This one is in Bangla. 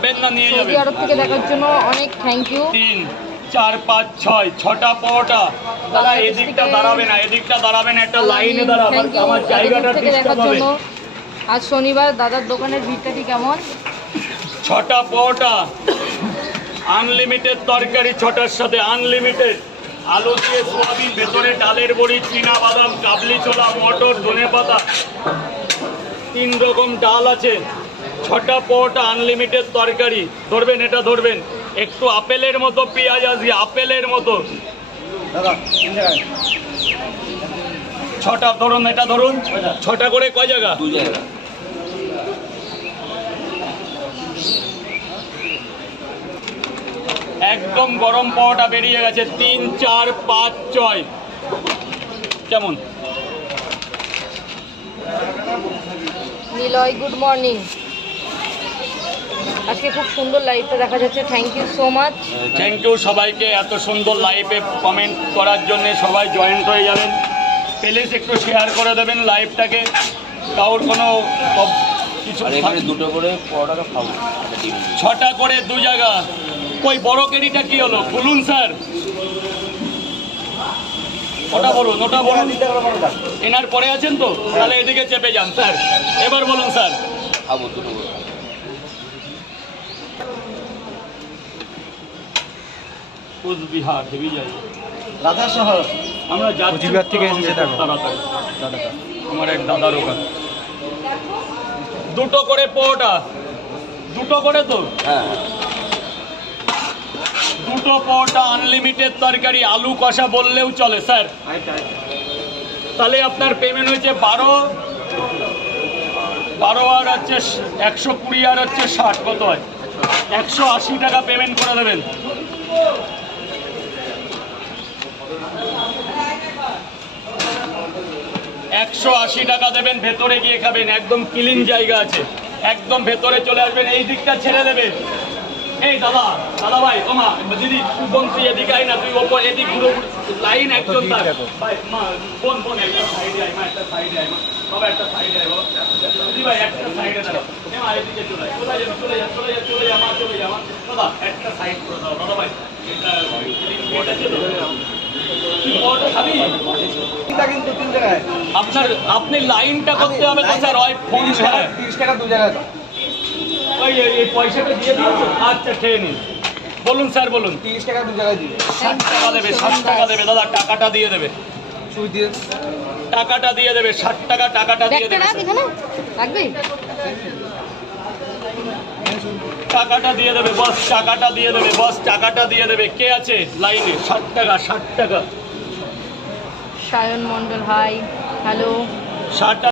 যাবেন না নিয়ে যাবেন। সৌদি আরব থেকে দেখার জন্য অনেক থ্যাংক ইউ। 3 4 5 6 6টা পরোটা। দাদা এদিকটা দাঁড়াবে না, এদিকটা দাঁড়াবে না, একটা লাইনে দাঁড়াবে, আমার জায়গাটা ডিস্টার্ব হবে। আজ শনিবার দাদার দোকানের ভিড়টা কেমন? 6টা পরোটা, আনলিমিটেড তরকারি, 6টার সাথে আনলিমিটেড আলু দিয়ে সোয়াবিন, ভেতরে ডালের বড়ি, চীনা বাদাম, কাবলি ছোলা, মটর, ধনেপাতা, 3 রকম ডাল আছে। 6টা পরোটা, আনলিমিটেড তরকারি। ধরবেন, এটা ধরবেন, একটু আপেলের মতো পেঁয়াজ আছে, আপেলের মতো। 6টা ধরুন, এটা ধরুন। 6টা করে কয় জায়গা? 2 জায়গা। একদম গরম পাওয়াটা বেরিয়ে গেছে। 3 4 5 6 কেমন? Niloy good morning. আজকে খুব সুন্দর লাইভটা দেখা যাচ্ছে, thank you so much. Thank you সবাইকে এত সুন্দর লাইভে কমেন্ট করার জন্য। সবাই জয়েন্ট হয়ে যাবেন, প্লিজ একটু শেয়ার করে দেবেন লাইভটাকে। কারোর কোনো কিছু এখানে 2টো করে পরোটা খাবো। 6টা করে 2 জায়গা। ওই বড় কেরিটা কি হলো? খুলুন স্যার, ওটা বলুন, ওটা বলুন। এনার পরে আছেন তো, তাহলে এদিকে চেপে যান স্যার। এবার বলুন স্যার। খাবো 2টো করে। কোচবিহার হেভি যাই, রাধা শহর আমরা যাচ্ছি কোচবিহার থেকে এসেছে। দেখো তাড়াতাড়ি আমার এক দাদার ওখানে। 2টো করে পরোটা, 2টো করে তো। হ্যাঁ 2টো পরোটা, আনলিমিটেড তরকারি, আলু কষা বললেও চলে স্যার। তাহলে আপনার পেমেন্ট হয়েছে 12 আর হচ্ছে 120 আর হচ্ছে 60, কত হয়? 180 টাকা পেমেন্ট করে দেবেন। $180 টাকা দেবেন, ভেতরে গিয়ে খাবেন। একদম ক্লিন জায়গা আছে, একদম ভেতরে চলে আসবেন। এই দিকটা ছেড়ে দেবে। এই দাদা, দাদা ভাই, ওমা দিদি, বোন তুই এদিকে আয় না, তুই ওপর এদিক পুরো লাইন একজন থাক। ভাই মা, বোন বোন একটা সাইডে আয়, মা একটা সাইডে আয়, মা বাবা একটা সাইডে আয়, বাবা দিদি ভাই একটা সাইডে দাঁড়াও। মা এদিকে চলে আয়, কোথায় যাবে? চলে যা, চলে যা, চলে যা, মা চলে যা, মা দাদা একটা সাইড করে দাও। দাদা ভাই এটা কিন্তু 3 জায়গায় আপনি লাইনটা করতে হবে তো স্যার। ওই ফোন 30 টাকা 2 জায়গায় দাও। ওই এই পয়সাটা দিয়ে দিয়েছো? আচ্ছা খেয়ে নিন। বলুন স্যার, বলুন। 30 টাকা 2 জায়গায় দিবে। 60 টাকা দেবে, 60 টাকা দেবে দাদা, টাকাটা দিয়ে দেবে, সুই দিয়ে টাকাটা দিয়ে দেবে, 60 টাকা টাকাটা দিয়ে দেখতে দেবে, রাখ এখানে রাখবি। টাকাটা দিয়ে দেবে বস, টাকাটা দিয়ে দেবে বস, টাকাটা দিয়ে দেবে। কে আছে লাইনে? 60 টাকা, 60 টাকা। Sayan Mondal high, hello. 60